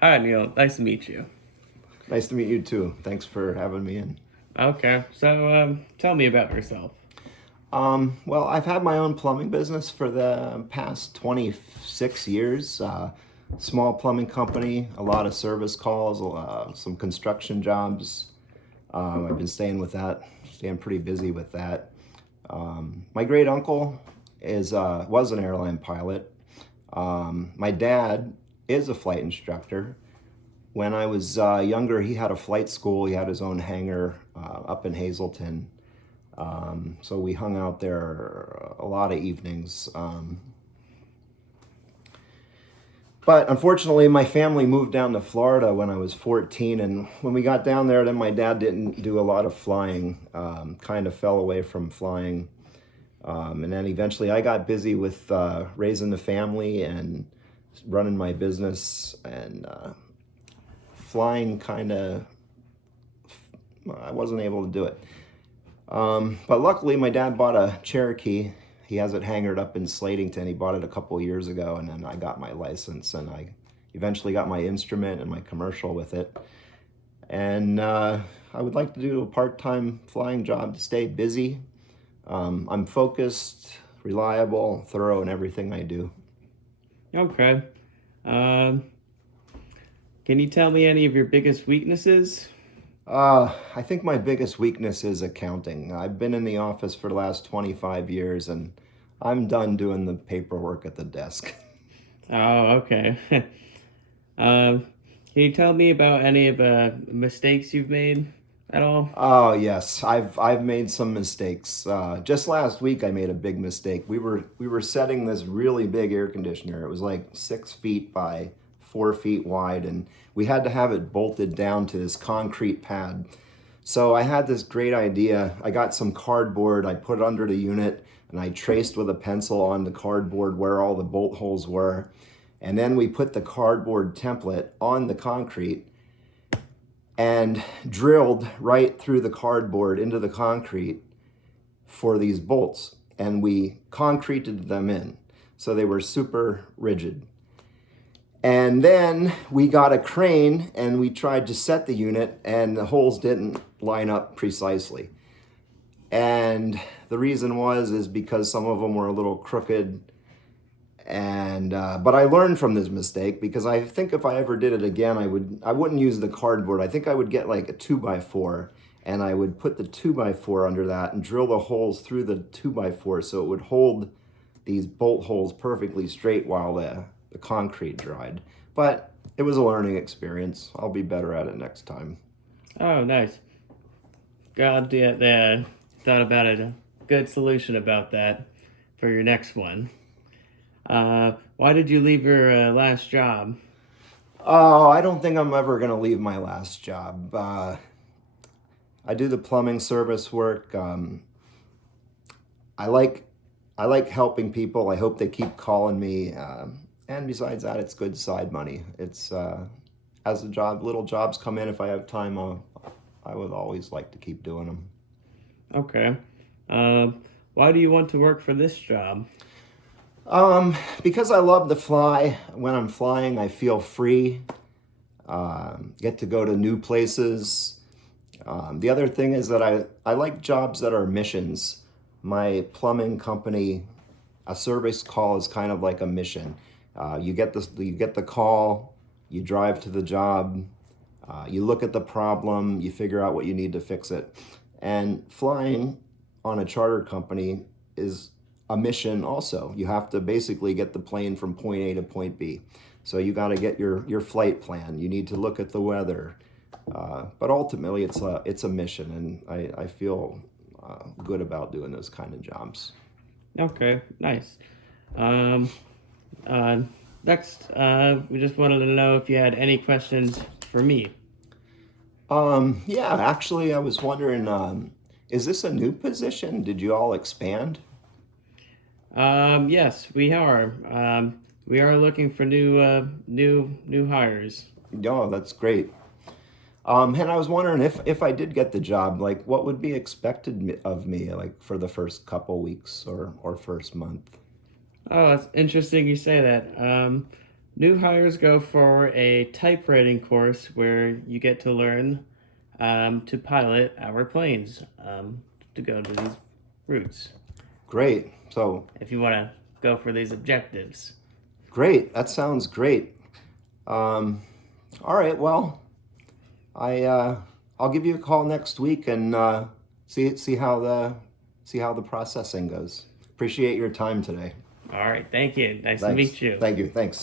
Hi, Neil. Nice to meet you. Nice to meet you too. Thanks for having me in. Okay, so tell me about yourself. Well, I've had my own plumbing business for the past 26 years. Small plumbing company, a lot of service calls, some construction jobs. I've been staying pretty busy with that. My great uncle was an airline pilot. My dad is a flight instructor. When I was younger, he had a flight school. He had his own hangar up in Hazleton. So we hung out there a lot of evenings. But unfortunately, my family moved down to Florida when I was 14. And when we got down there, then my dad didn't do a lot of flying, kind of fell away from flying. And then eventually I got busy with raising the family and running my business and flying kind of, I wasn't able to do it. But luckily, my dad bought a Cherokee. He has it hangared up in Slatington. He bought it a couple years ago, and then I got my license, and I eventually got my instrument and my commercial with it. And I would like to do a part-time flying job to stay busy. I'm focused, reliable, thorough in everything I do. Okay. Um, can you tell me any of your biggest weaknesses? I think my biggest weakness is accounting. I've been in the office for the last 25 years, and I'm done doing the paperwork at the desk. Oh, okay. um, can you tell me about any of the mistakes you've made at all? Oh yes, I've made some mistakes. Just last week, I made a big mistake. We were setting this really big air conditioner. It was like 6 feet by 4 feet wide, and we had to have it bolted down to this concrete pad. So I had this great idea. I got some cardboard. I put it under the unit, and I traced with a pencil on the cardboard where all the bolt holes were, and then we put the cardboard template on the concrete and drilled right through the cardboard into the concrete for these bolts. And we concreted them in. So they were super rigid. And then we got a crane and we tried to set the unit, and the holes didn't line up precisely. And the reason is because some of them were a little crooked. And but I learned from this mistake, because I think if I ever did it again, I wouldn't use the cardboard. I think I would get like a 2x4, and I would put the 2x4 under that and drill the holes through the 2x4 so it would hold these bolt holes perfectly straight while the concrete dried. But it was a learning experience. I'll be better at it next time. Oh, nice. God, yeah, thought about a good solution about that for your next one. Why did you leave your last job? Oh, I don't think I'm ever going to leave my last job. I do the plumbing service work. I like I like helping people. I hope they keep calling me. And besides that, it's good side money. It's as the little jobs come in. If I have time, I would always like to keep doing them. Okay. Why do you want to work for this job? Because I love to fly. When I'm flying, I feel free. Get to go to new places. The other thing is that I like jobs that are missions. My plumbing company, a service call is kind of like a mission. You get the call, you drive to the job, you look at the problem, you figure out what you need to fix it. And flying on a charter company is a mission also. You have to basically get the plane from point A to point B. So you got to get your flight plan. You need to look at the weather. But ultimately, it's a mission, and I feel good about doing those kind of jobs. Okay, nice. Um, uh, Next, we just wanted to know if you had any questions for me. Yeah, actually, I was wondering, is this a new position? Did you all expand? Yes, we are. We are looking for new hires. Oh, that's great. And I was wondering if I did get the job, like what would be expected of me, like for the first couple weeks or first month. Oh, that's interesting you say that. New hires go for a type rating course where you get to learn to pilot our planes to go to these routes. Great. So If you want to go for these objectives. great. That sounds great. All right. Well, I'll give you a call next week and see how the processing goes. Appreciate your time today. All right. Thank you. Nice to Thanks. meet you. Thank you. Thanks.